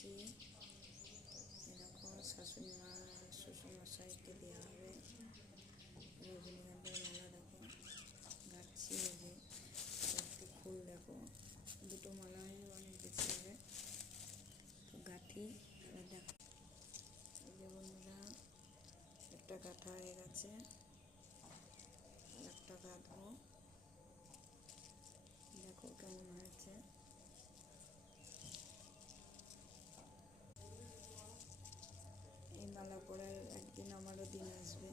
গাচ্ছি। এরকম শাশুড়ি মা শ্বশুরমশাইকে দেওয়া হবে। রজনীগন্ধার মালা দেখো গাচ্ছি। এই যে একটু ফুল দেখো, দুটো মালা হয়ে অনেক বেশি হবে। তো গাঁথি এবার দেখো। এই যে বন্ধুরা একটা গাঁথা হয়ে গেছে, একটা গাঁথবো। দেখো কেমন হয়েছে। এই মালা পরার একদিন আমারও দিন আসবে,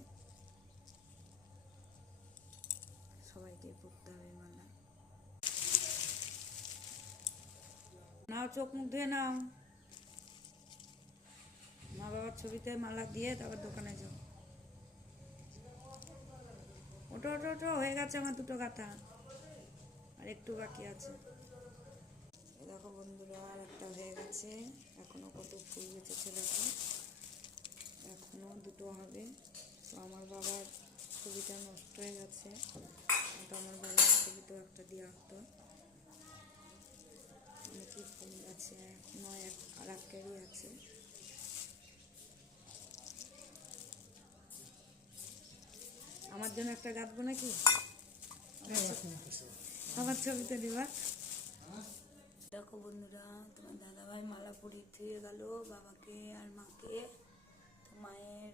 সবাইকে পরতে হবে মালা। নাও, চোখ মুখ ধুয়ে নাও। মা বাবার ছবিতে মালা দিয়ে তারপর দোকানে যাও। ওটো ওটো ওটো, হয়ে গেছে আমার দুটো গাঁথা, আর একটু বাকি আছে। দেখো বন্ধুরা আর একটা হয়ে গেছে, এখনো কত ফুল বেঁচেছে দেখো, এখনো দুটো হবে। তো আমার বাবার ছবিটা নষ্ট হয়ে গেছে, তো আমার বাবার ছবিতেও একটা দেওয়া হতো। অনেকই ফুল আছে, এখনো আর একটারই আছে। আমার জন্য একটা গাঁথবো নাকি? আমার ছবিতে দিবা। দেখো বন্ধুরা, তোমার দাদাভাই মালা পরিয়ে ধুয়ে গেল বাবাকে আর মাকে। তো মায়ের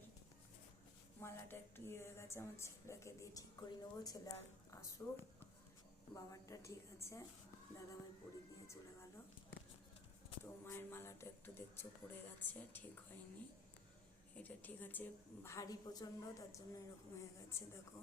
মালাটা একটু ইয়ে হয়ে গেছে, আমার ছেলেকে দিয়ে ঠিক করে নেবো। ছেলে আর আসুক। বাবারটা ঠিক আছে, দাদাভাই পরিয়ে দিয়ে চলে গেল। তো মায়ের মালাটা একটু দেখছো পড়ে গেছে, ঠিক হয়নি। এটা ঠিক আছে, ভারী প্রচণ্ড, তার জন্য এরকম হয়ে গেছে দেখো।